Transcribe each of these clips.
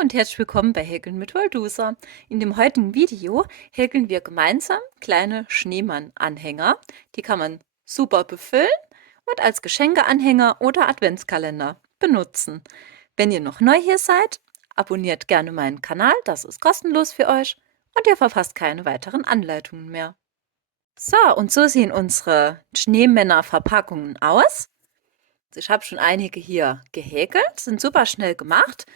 und herzlich willkommen bei Häkeln mit Waldusa. In dem heutigen Video häkeln wir gemeinsam kleine Schneemann-Anhänger. Die kann man super befüllen und als Geschenkeanhänger oder Adventskalender benutzen. Wenn ihr noch neu hier seid, abonniert gerne meinen Kanal, das ist kostenlos für euch und ihr verpasst keine weiteren Anleitungen mehr. So, und so sehen unsere Schneemänner-Verpackungen aus. Ich habe schon einige hier gehäkelt, sind super schnell gemacht.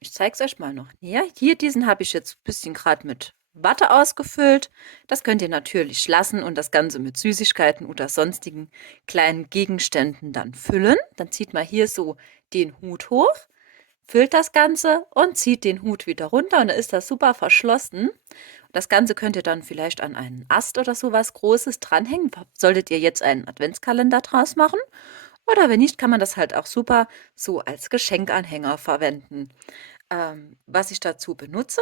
Ich zeige es euch mal noch näher. Hier, diesen habe ich jetzt ein bisschen gerade mit Watte ausgefüllt. Das könnt ihr natürlich lassen und das Ganze mit Süßigkeiten oder sonstigen kleinen Gegenständen dann füllen. Dann zieht man hier so den Hut hoch, füllt das Ganze und zieht den Hut wieder runter und dann ist das super verschlossen. Das Ganze könnt ihr dann vielleicht an einen Ast oder sowas Großes dranhängen. Solltet ihr jetzt einen Adventskalender draus machen. Oder wenn nicht, kann man das halt auch super so als Geschenkanhänger verwenden. Was ich dazu benutze,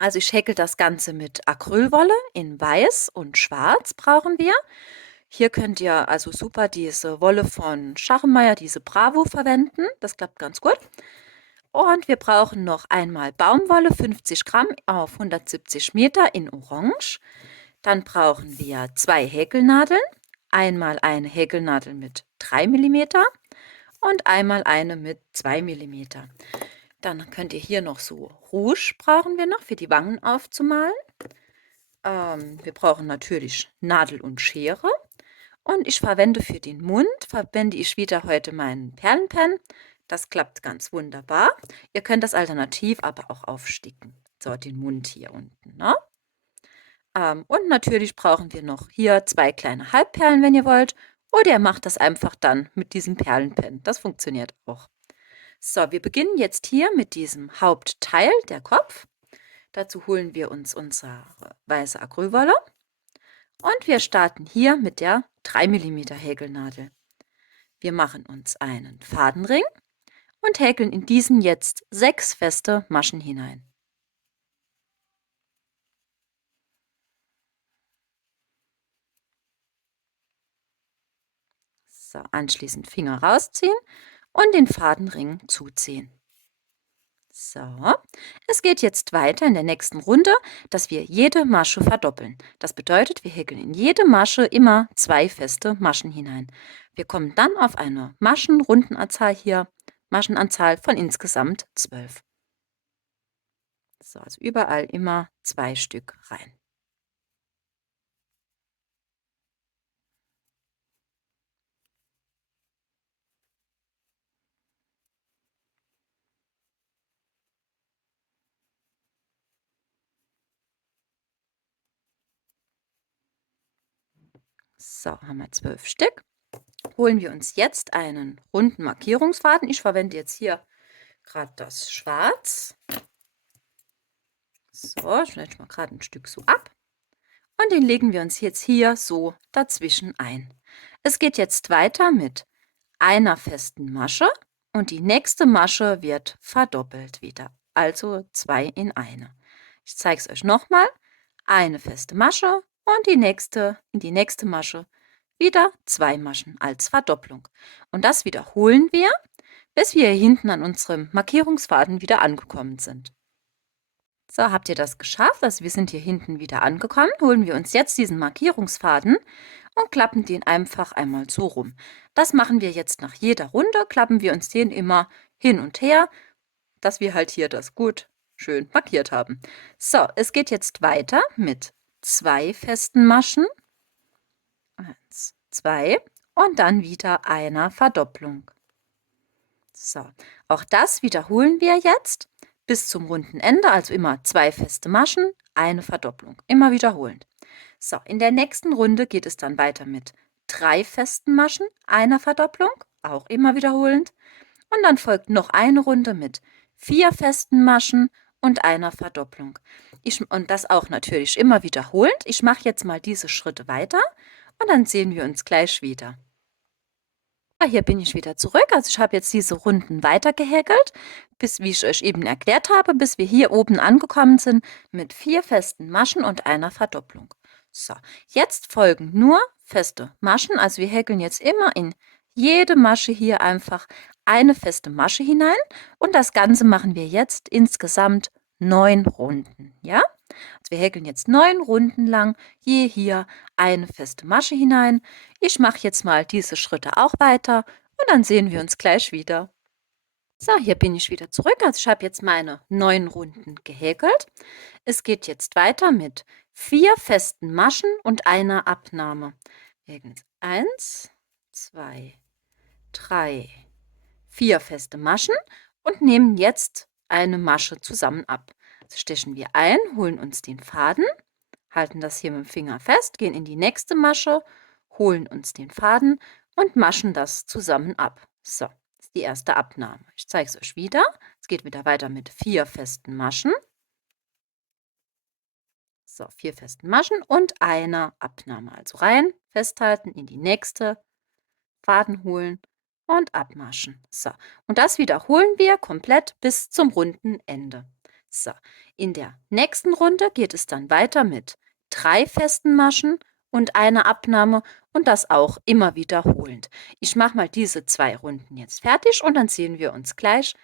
also ich häkel das Ganze mit Acrylwolle in Weiß und Schwarz brauchen wir. Hier könnt ihr also super diese Wolle von Schachenmeier, diese Bravo verwenden. Das klappt ganz gut. Und wir brauchen noch einmal Baumwolle, 50 Gramm auf 170 Meter in Orange. Dann brauchen wir 2 Häkelnadeln. Einmal eine Häkelnadel mit 3 mm und einmal eine mit 2 mm. Dann könnt ihr hier noch so Rouge brauchen wir noch für die Wangen aufzumalen. Wir brauchen natürlich Nadel und Schere. Und ich verwende für den Mund, verwende ich wieder heute meinen Perlenpen. Das klappt ganz wunderbar. Ihr könnt das alternativ aber auch aufsticken. So, den Mund hier unten, ne? Und natürlich brauchen wir noch hier 2 kleine Halbperlen, wenn ihr wollt. Oder ihr macht das einfach dann mit diesem Perlenpen. Das funktioniert auch. So, wir beginnen jetzt hier mit diesem Hauptteil, der Kopf. Dazu holen wir uns unsere weiße Acrylwolle. Und wir starten hier mit der 3 mm Häkelnadel. Wir machen uns einen Fadenring und häkeln in diesen jetzt 6 feste Maschen hinein. So, anschließend Finger rausziehen und den Fadenring zuziehen. So, es geht jetzt weiter in der nächsten Runde, dass wir jede Masche verdoppeln. Das bedeutet, wir häkeln in jede Masche immer 2 feste Maschen hinein. Wir kommen dann auf eine Maschenrundenanzahl hier, Maschenanzahl von insgesamt 12. So, also überall immer 2 Stück rein. So, haben wir 12 Stück. Holen wir uns jetzt einen runden Markierungsfaden. Ich verwende jetzt hier gerade das Schwarz. So, schneide ich mal gerade ein Stück so ab. Und den legen wir uns jetzt hier so dazwischen ein. Es geht jetzt weiter mit einer festen Masche und die nächste Masche wird verdoppelt wieder, also 2 in eine. Ich zeige es euch nochmal. Eine feste Masche und in die nächste Masche wieder 2 Maschen als Verdopplung. Und das wiederholen wir, bis wir hier hinten an unserem Markierungsfaden wieder angekommen sind. So, habt ihr das geschafft? Also wir sind hier hinten wieder angekommen. Holen wir uns jetzt diesen Markierungsfaden und klappen den einfach einmal so rum. Das machen wir jetzt nach jeder Runde, klappen wir uns den immer hin und her, dass wir halt hier das gut schön markiert haben. So, es geht jetzt weiter mit 2 festen Maschen. 1, 2 und dann wieder einer Verdopplung. So, auch das wiederholen wir jetzt bis zum runden Ende, also immer 2 feste Maschen, eine Verdopplung, immer wiederholend. So, in der nächsten Runde geht es dann weiter mit 3 festen Maschen, einer Verdopplung, auch immer wiederholend. Und dann folgt noch eine Runde mit 4 festen Maschen und einer Verdopplung. Und das auch natürlich immer wiederholend. Ich mache jetzt mal diese Schritte weiter und dann sehen wir uns gleich wieder. Hier bin ich wieder zurück. Also ich habe jetzt diese Runden weiter gehäkelt, bis, wie ich euch eben erklärt habe, bis wir hier oben angekommen sind mit 4 festen Maschen und einer Verdopplung. So, jetzt folgen nur feste Maschen. Also wir häkeln jetzt immer in jede Masche hier einfach eine feste Masche hinein und das Ganze machen wir jetzt insgesamt 9 Runden, ja? Also wir häkeln jetzt 9 Runden lang je hier eine feste Masche hinein. Ich mache jetzt mal diese Schritte auch weiter und dann sehen wir uns gleich wieder. So, hier bin ich wieder zurück. Also ich habe jetzt meine 9 Runden gehäkelt. Es geht jetzt weiter mit 4 festen Maschen und einer Abnahme. Wir häkeln jetzt 1, 2, 3, 4 feste Maschen und nehmen jetzt eine Masche zusammen ab. Also stechen wir ein, holen uns den Faden, halten das hier mit dem Finger fest, gehen in die nächste Masche, holen uns den Faden und maschen das zusammen ab. So, das ist die erste Abnahme. Ich zeige es euch wieder. Es geht wieder weiter mit 4 festen Maschen. So, 4 festen Maschen und einer Abnahme. Also rein, festhalten, in die nächste, Faden holen und abmaschen. So, und das wiederholen wir komplett bis zum runden Ende. So, in der nächsten Runde geht es dann weiter mit 3 festen Maschen und einer Abnahme und das auch immer wiederholend. Ich mache mal diese 2 Runden jetzt fertig und dann sehen wir uns gleich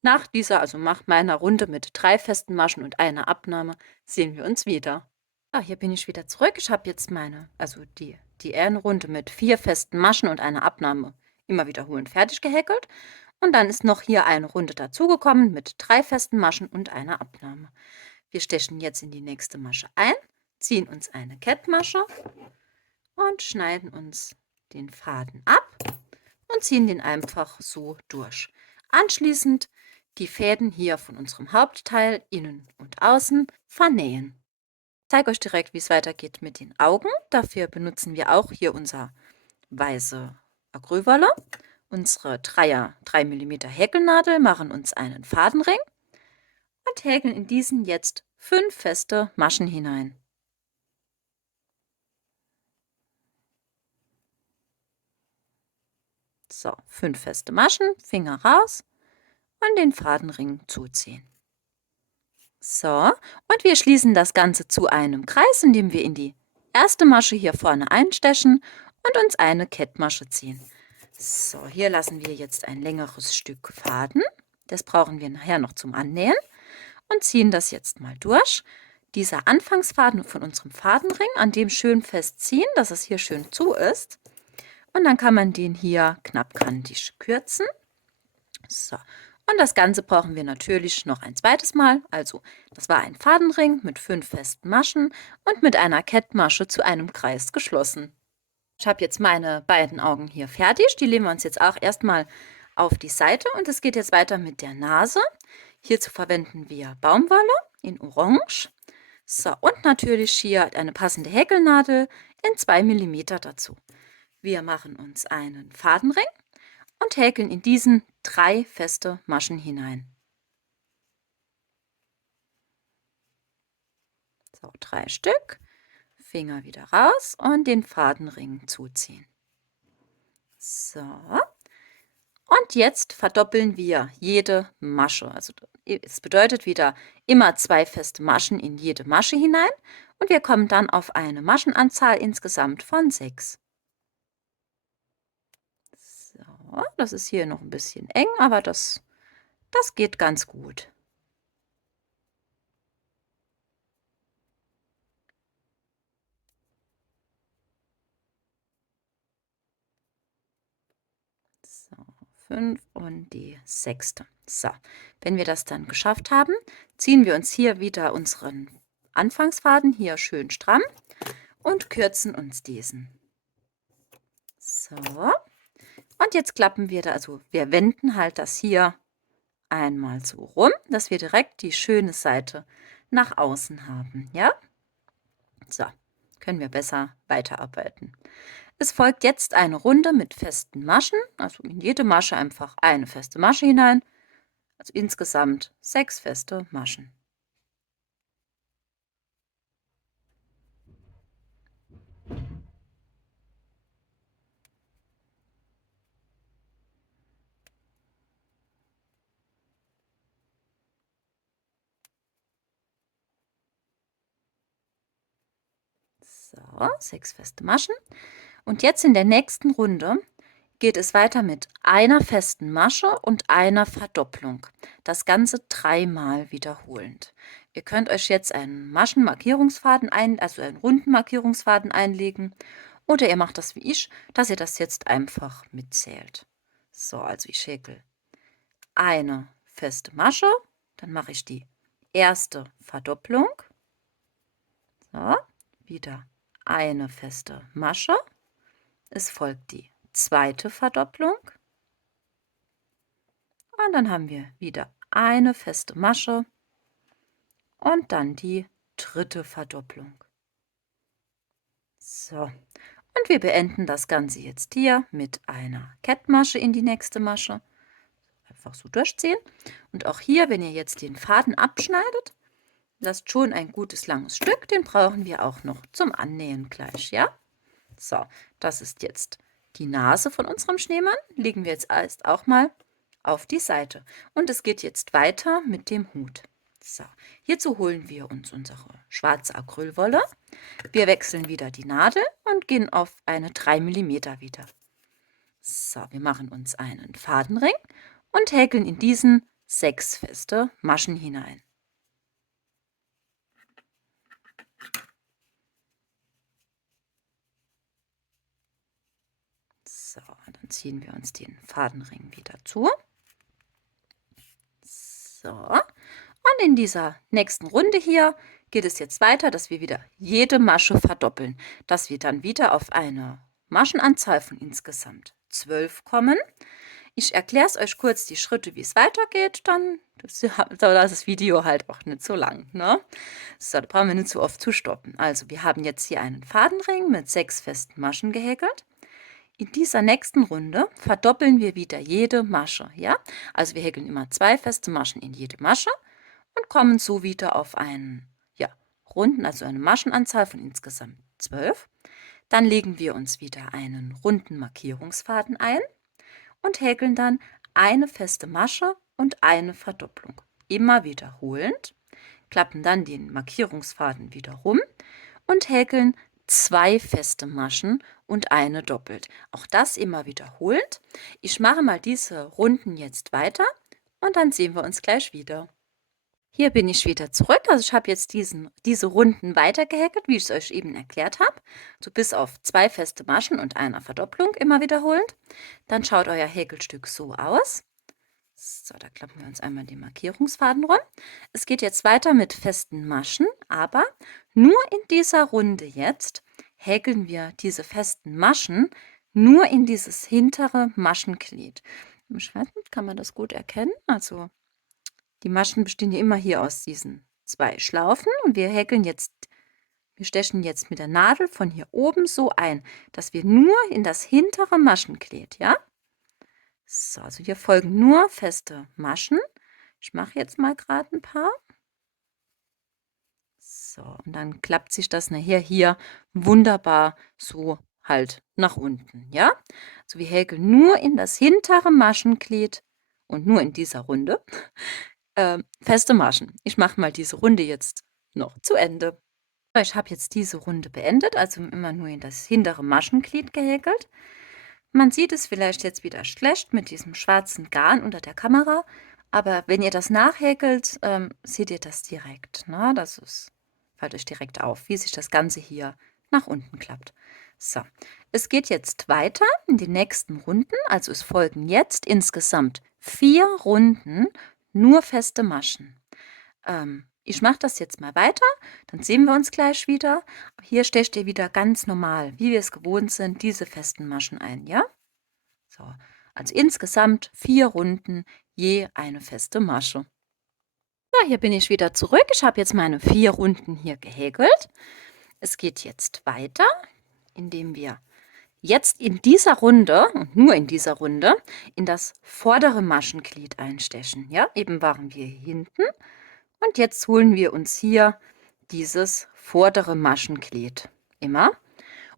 nach dieser, also nach meiner Runde mit 3 festen Maschen und einer Abnahme, sehen wir uns wieder. Ah, hier bin ich wieder zurück. Ich habe jetzt also die Ehrenrunde mit 4 festen Maschen und einer Abnahme immer wiederholend fertig gehäkelt. Und dann ist noch hier eine Runde dazugekommen mit 3 festen Maschen und einer Abnahme. Wir stechen jetzt in die nächste Masche ein, ziehen uns eine Kettmasche und schneiden uns den Faden ab und ziehen den einfach so durch. Anschließend die Fäden hier von unserem Hauptteil innen und außen vernähen. Ich zeige euch direkt, wie es weitergeht mit den Augen. Dafür benutzen wir auch hier unser weiße Acrylwolle, unsere 3 mm Häkelnadel, machen uns einen Fadenring und häkeln in diesen jetzt 5 feste Maschen hinein. So, 5 feste Maschen, Finger raus und den Fadenring zuziehen. So, und wir schließen das Ganze zu einem Kreis, indem wir in die erste Masche hier vorne einstechen und uns eine Kettmasche ziehen. So, hier lassen wir jetzt ein längeres Stück Faden. Das brauchen wir nachher noch zum Annähen und ziehen das jetzt mal durch. Dieser Anfangsfaden von unserem Fadenring, an dem schön festziehen, dass es hier schön zu ist. Und dann kann man den hier knappkantig kürzen. So, und das Ganze brauchen wir natürlich noch ein zweites Mal. Also, das war ein Fadenring mit 5 festen Maschen und mit einer Kettmasche zu einem Kreis geschlossen. Ich habe jetzt meine beiden Augen hier fertig. Die legen wir uns jetzt auch erstmal auf die Seite und es geht jetzt weiter mit der Nase. Hierzu verwenden wir Baumwolle in Orange. So, und natürlich hier eine passende Häkelnadel in 2 mm dazu. Wir machen uns einen Fadenring und häkeln in diesen 3 feste Maschen hinein. So, 3 Stück. Finger wieder raus und den Fadenring zuziehen. So. Und jetzt verdoppeln wir jede Masche. Also es bedeutet wieder immer 2 feste Maschen in jede Masche hinein und wir kommen dann auf eine Maschenanzahl insgesamt von 6. So, das ist hier noch ein bisschen eng, aber das geht ganz gut. So, 5 und die 6. So, wenn wir das dann geschafft haben, ziehen wir uns hier wieder unseren Anfangsfaden hier schön stramm und kürzen uns diesen. So, und jetzt klappen wir da, also wir wenden halt das hier einmal so rum, dass wir direkt die schöne Seite nach außen haben, ja? So, können wir besser weiterarbeiten. Es folgt jetzt eine Runde mit festen Maschen, also in jede Masche einfach eine feste Masche hinein, also insgesamt 6 feste Maschen. So, 6 feste Maschen. Und jetzt in der nächsten Runde geht es weiter mit einer festen Masche und einer Verdopplung. Das Ganze 3-mal wiederholend. Ihr könnt euch jetzt einen Maschenmarkierungsfaden also einen runden Markierungsfaden einlegen, oder ihr macht das wie ich, dass ihr das jetzt einfach mitzählt. So, also ich häkel eine feste Masche, dann mache ich die erste Verdopplung. So, wieder eine feste Masche. Es folgt die zweite Verdopplung. Und dann haben wir wieder eine feste Masche und dann die dritte Verdopplung. So, und wir beenden das Ganze jetzt hier mit einer Kettmasche in die nächste Masche. Einfach so durchziehen. Und auch hier, wenn ihr jetzt den Faden abschneidet, lasst schon ein gutes langes Stück, den brauchen wir auch noch zum Annähen gleich, ja? So, das ist jetzt die Nase von unserem Schneemann. Legen wir jetzt erst auch mal auf die Seite. Und es geht jetzt weiter mit dem Hut. So, hierzu holen wir uns unsere schwarze Acrylwolle. Wir wechseln wieder die Nadel und gehen auf eine 3 mm wieder. So, wir machen uns einen Fadenring und häkeln in diesen 6 feste Maschen hinein. So, dann ziehen wir uns den Fadenring wieder zu. So, und in dieser nächsten Runde hier geht es jetzt weiter, dass wir wieder jede Masche verdoppeln, dass wir dann wieder auf eine Maschenanzahl von insgesamt 12 kommen. Ich erkläre es euch kurz die Schritte, wie es weitergeht, dann ist das Video halt auch nicht so lang. Ne? So, da brauchen wir nicht so oft zu stoppen. Also wir haben jetzt hier einen Fadenring mit 6 festen Maschen gehäkelt. In dieser nächsten Runde verdoppeln wir wieder jede Masche. Ja? Also wir häkeln immer 2 feste Maschen in jede Masche und kommen so wieder auf einen runden, also eine Maschenanzahl von insgesamt 12. Dann legen wir uns wieder einen runden Markierungsfaden ein und häkeln dann eine feste Masche und eine Verdopplung. Immer wiederholend, klappen dann den Markierungsfaden wieder rum und häkeln 2 feste Maschen und eine doppelt. Auch das immer wiederholend. Ich mache mal diese Runden jetzt weiter und dann sehen wir uns gleich wieder. Hier bin ich wieder zurück. Also ich habe jetzt diese Runden weitergehäkelt, wie ich es euch eben erklärt habe. So bis auf 2 feste Maschen und einer Verdopplung immer wiederholend. Dann schaut euer Häkelstück so aus. So, da klappen wir uns einmal den Markierungsfaden rum. Es geht jetzt weiter mit festen Maschen, aber nur in dieser Runde jetzt häkeln wir diese festen Maschen nur in dieses hintere Maschenglied. Ich weiß nicht, kann man das gut erkennen? Also die Maschen bestehen ja immer hier aus diesen 2 Schlaufen und wir stechen jetzt mit der Nadel von hier oben so ein, dass wir nur in das hintere Maschenglied, ja? So, also hier folgen nur feste Maschen. Ich mache jetzt mal gerade ein paar. So, und dann klappt sich das nachher hier wunderbar so halt nach unten, ja? Also wir häkeln nur in das hintere Maschenglied und nur in dieser Runde feste Maschen. Ich mache mal diese Runde jetzt noch zu Ende. Ich habe jetzt diese Runde beendet, also immer nur in das hintere Maschenglied gehäkelt. Man sieht es vielleicht jetzt wieder schlecht mit diesem schwarzen Garn unter der Kamera, aber wenn ihr das nachhäkelt, seht ihr das direkt. Ne? Fällt euch direkt auf, wie sich das Ganze hier nach unten klappt. So, es geht jetzt weiter in die nächsten Runden, also es folgen jetzt insgesamt 4 Runden nur feste Maschen. Ich mache das jetzt mal weiter, dann sehen wir uns gleich wieder. Hier stecht ihr wieder ganz normal, wie wir es gewohnt sind, diese festen Maschen ein, ja? So, also insgesamt 4 Runden, je eine feste Masche. So, hier bin ich wieder zurück. Ich habe jetzt meine 4 Runden hier gehäkelt. Es geht jetzt weiter, indem wir jetzt in dieser Runde und nur in dieser Runde in das vordere Maschenglied einstechen. Ja, eben waren wir hier hinten. Und jetzt holen wir uns hier dieses vordere Maschenglied immer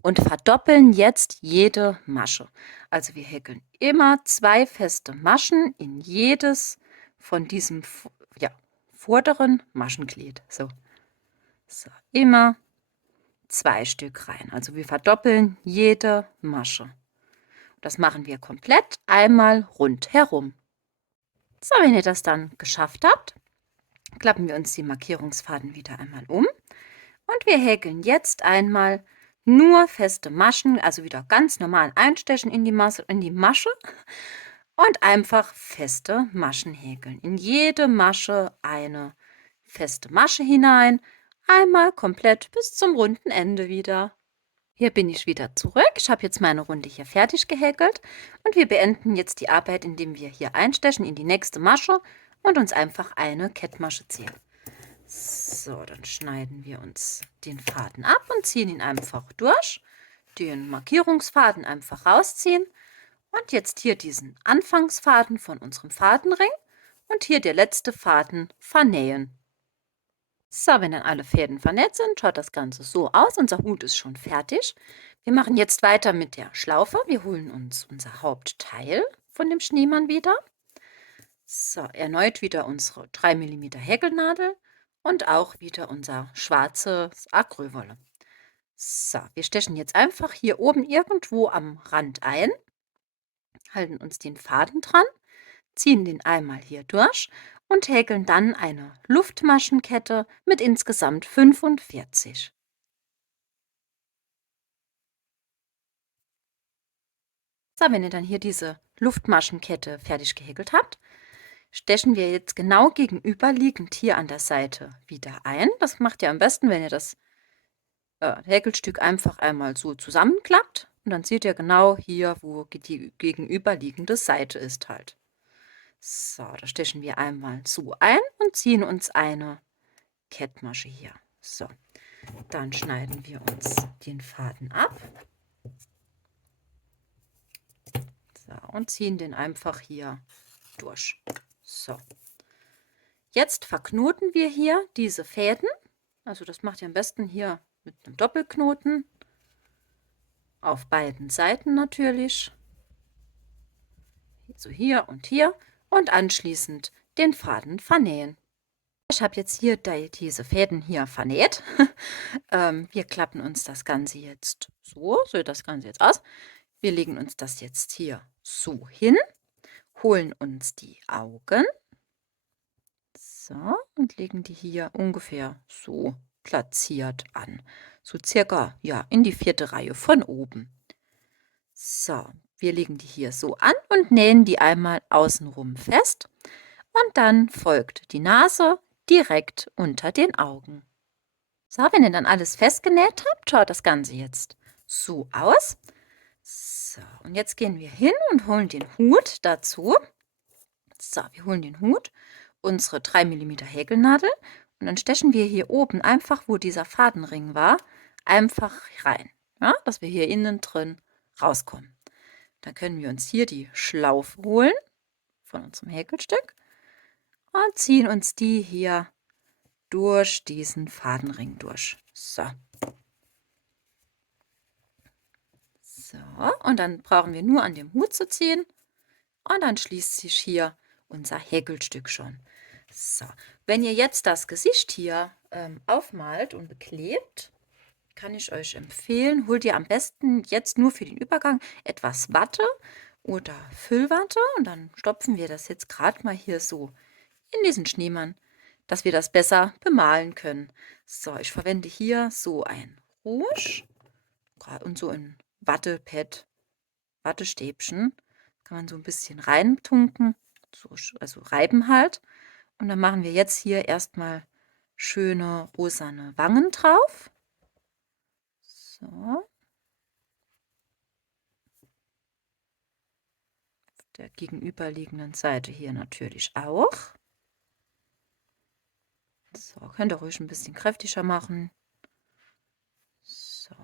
und verdoppeln jetzt jede Masche. Also wir häkeln immer 2 feste Maschen in jedes von diesem vorderen Maschenglied. So, immer 2 Stück rein. Also wir verdoppeln jede Masche. Das machen wir komplett einmal rundherum. So, wenn ihr das dann geschafft habt, klappen wir uns die Markierungsfaden wieder einmal um und wir häkeln jetzt einmal nur feste Maschen, also wieder ganz normal einstechen in die Masche und einfach feste Maschen häkeln. In jede Masche eine feste Masche hinein, einmal komplett bis zum runden Ende wieder. Hier bin ich wieder zurück. Ich habe jetzt meine Runde hier fertig gehäkelt und wir beenden jetzt die Arbeit, indem wir hier einstechen in die nächste Masche und uns einfach eine Kettmasche ziehen. So, dann schneiden wir uns den Faden ab und ziehen ihn einfach durch. Den Markierungsfaden einfach rausziehen und jetzt hier diesen Anfangsfaden von unserem Fadenring und hier der letzte Faden vernähen. So, wenn dann alle Fäden vernäht sind, schaut das Ganze so aus. Unser Hut ist schon fertig. Wir machen jetzt weiter mit der Schlaufe. Wir holen uns unser Hauptteil von dem Schneemann wieder. So, erneut wieder unsere 3 mm Häkelnadel und auch wieder unser schwarzes Acrylwolle. So, wir stechen jetzt einfach hier oben irgendwo am Rand ein, halten uns den Faden dran, ziehen den einmal hier durch und häkeln dann eine Luftmaschenkette mit insgesamt 45. So, wenn ihr dann hier diese Luftmaschenkette fertig gehäkelt habt, stechen wir jetzt genau gegenüberliegend hier an der Seite wieder ein. Das macht ihr am besten, wenn ihr das Häkelstück einfach einmal so zusammenklappt und dann seht ihr genau hier, wo die gegenüberliegende Seite ist halt. So, da stechen wir einmal so ein und ziehen uns eine Kettmasche hier. So, dann schneiden wir uns den Faden ab. So, und ziehen den einfach hier durch. So, jetzt verknoten wir hier diese Fäden. Also das macht ihr am besten hier mit einem Doppelknoten. Auf beiden Seiten natürlich. So hier und anschließend den Faden vernähen. Ich habe jetzt hier diese Fäden hier vernäht. Wir klappen uns das Ganze jetzt so sieht das Ganze jetzt aus. Wir legen uns das jetzt hier so hin, holen uns die Augen. So, und legen die hier ungefähr so platziert an. So circa, ja, in die 4. Reihe von oben. So, wir legen die hier so an und nähen die einmal außenrum fest. Und dann folgt die Nase direkt unter den Augen. So, wenn ihr dann alles festgenäht habt, schaut das Ganze jetzt so aus. So, und jetzt gehen wir hin und holen den Hut dazu. So, wir holen den Hut, unsere 3 mm Häkelnadel und dann stechen wir hier oben einfach, wo dieser Fadenring war, einfach rein, ja, dass wir hier innen drin rauskommen. Dann können wir uns hier die Schlaufe holen von unserem Häkelstück und ziehen uns die hier durch diesen Fadenring durch. So. So, und dann brauchen wir nur an dem Hut zu ziehen und dann schließt sich hier unser Häkelstück schon. So, wenn ihr jetzt das Gesicht hier aufmalt und beklebt, kann ich euch empfehlen, holt ihr am besten jetzt nur für den Übergang etwas Watte oder Füllwatte und dann stopfen wir das jetzt gerade mal hier so in diesen Schneemann, dass wir das besser bemalen können. So, ich verwende hier so ein Rouge und so ein Wattepad, Wattestäbchen. Kann man so ein bisschen reintunken, so, also reiben halt. Und dann machen wir jetzt hier erstmal schöne rosane Wangen drauf. So. Auf der gegenüberliegenden Seite hier natürlich auch. So, könnt ihr ruhig ein bisschen kräftiger machen. So.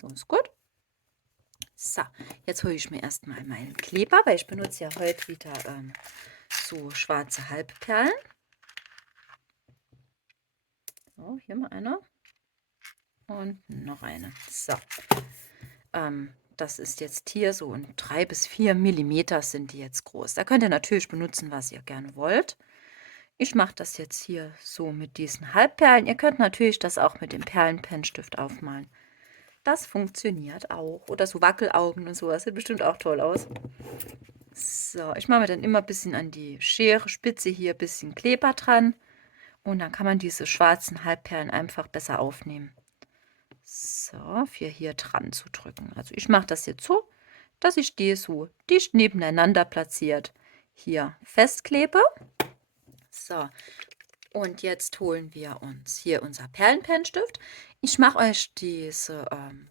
So ist gut. So, jetzt hole ich mir erstmal meinen Kleber, weil ich benutze ja heute wieder so schwarze Halbperlen. So, hier mal eine. Und noch eine. So. Das ist jetzt hier so ein 3 bis 4 mm sind die jetzt groß. Da könnt ihr natürlich benutzen, was ihr gerne wollt. Ich mache das jetzt hier so mit diesen Halbperlen. Ihr könnt natürlich das auch mit dem Perlenpennstift aufmalen, Das funktioniert auch. Oder so Wackelaugen und sowas. Sieht bestimmt auch toll aus. So, ich mache mir dann immer ein bisschen an die Schere, Spitze hier ein bisschen Kleber dran. Und dann kann man diese schwarzen Halbperlen einfach besser aufnehmen. So, für hier dran zu drücken. Also ich mache das jetzt so, dass ich die so dicht nebeneinander platziert hier festklebe. So, und jetzt holen wir uns hier unser Perlenpennstift. Ich mache euch diese,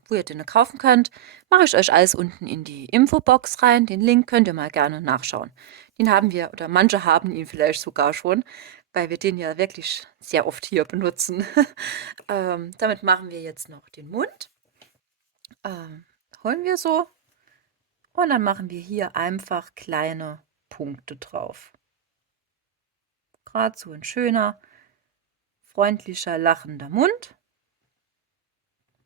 wo ihr den kaufen könnt, mache ich euch alles unten in die Infobox rein. Den Link könnt ihr mal gerne nachschauen. Den haben wir, oder manche haben ihn vielleicht sogar schon, weil wir den ja wirklich sehr oft hier benutzen. Damit machen wir jetzt noch den Mund. Holen wir so. Und dann machen wir hier einfach kleine Punkte drauf. Gerade so ein schöner, freundlicher, lachender Mund.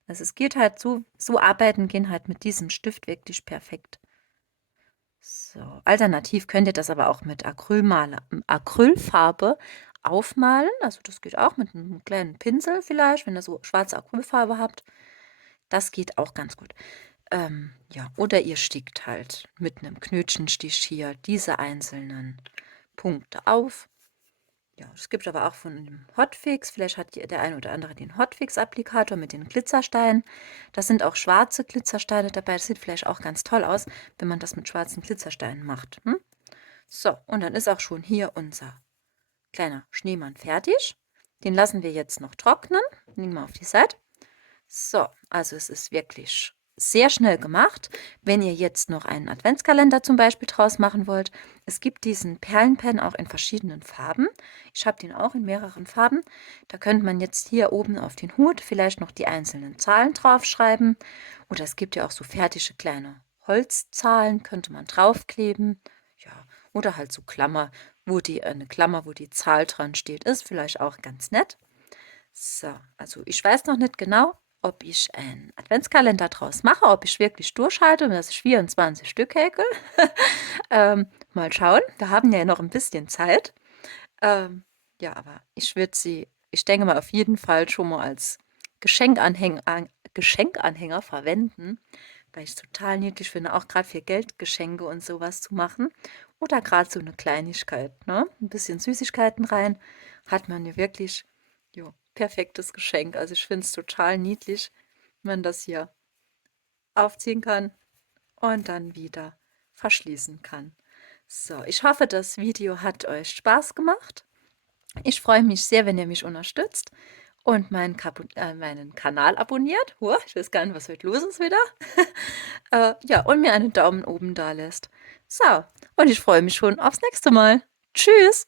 Also es geht halt so arbeiten gehen halt mit diesem Stift wirklich perfekt. So, alternativ könnt ihr das aber auch mit Acrylfarbe aufmalen. Also das geht auch mit einem kleinen Pinsel vielleicht, wenn ihr so schwarze Acrylfarbe habt. Das geht auch ganz gut. Ja, oder ihr stickt halt mit einem Knötchenstich hier diese einzelnen Punkte auf. Ja, es gibt aber auch von dem Hotfix, vielleicht hat der eine oder andere den Hotfix-Applikator mit den Glitzersteinen. Da sind auch schwarze Glitzersteine dabei. Das sieht vielleicht auch ganz toll aus, wenn man das mit schwarzen Glitzersteinen macht. So, und dann ist auch schon hier unser kleiner Schneemann fertig. Den lassen wir jetzt noch trocknen. Legen wir auf die Seite. So, also es ist wirklich sehr schnell gemacht. Wenn ihr jetzt noch einen Adventskalender zum Beispiel draus machen wollt, es gibt diesen Perlenpen auch in verschiedenen Farben. Ich habe den auch in mehreren Farben. Da könnte man jetzt hier oben auf den Hut vielleicht noch die einzelnen Zahlen draufschreiben. Oder es gibt ja auch so fertige kleine Holzzahlen, könnte man draufkleben. Ja, oder halt so eine Klammer, wo die Zahl dran steht, ist vielleicht auch ganz nett. So, also ich weiß noch nicht genau, ob ich einen Adventskalender draus mache, ob ich wirklich durchhalte und dass ich 24 Stück häkel. Mal schauen, wir haben ja noch ein bisschen Zeit. Ja, aber ich denke mal auf jeden Fall schon mal als Geschenkanhänger verwenden, weil ich es total niedlich finde, auch gerade für Geldgeschenke und sowas zu machen. Oder gerade so eine Kleinigkeit, ne? Ein bisschen Süßigkeiten rein, hat man ja wirklich, jo, perfektes Geschenk. Also ich finde es total niedlich, wenn man das hier aufziehen kann und dann wieder verschließen kann. So, ich hoffe, das Video hat euch Spaß gemacht. Ich freue mich sehr, wenn ihr mich unterstützt und meinen Kanal abonniert. Huh, ich weiß gar nicht, was heute los ist wieder. Ja, und mir einen Daumen oben da lässt. So, und ich freue mich schon aufs nächste Mal. Tschüss!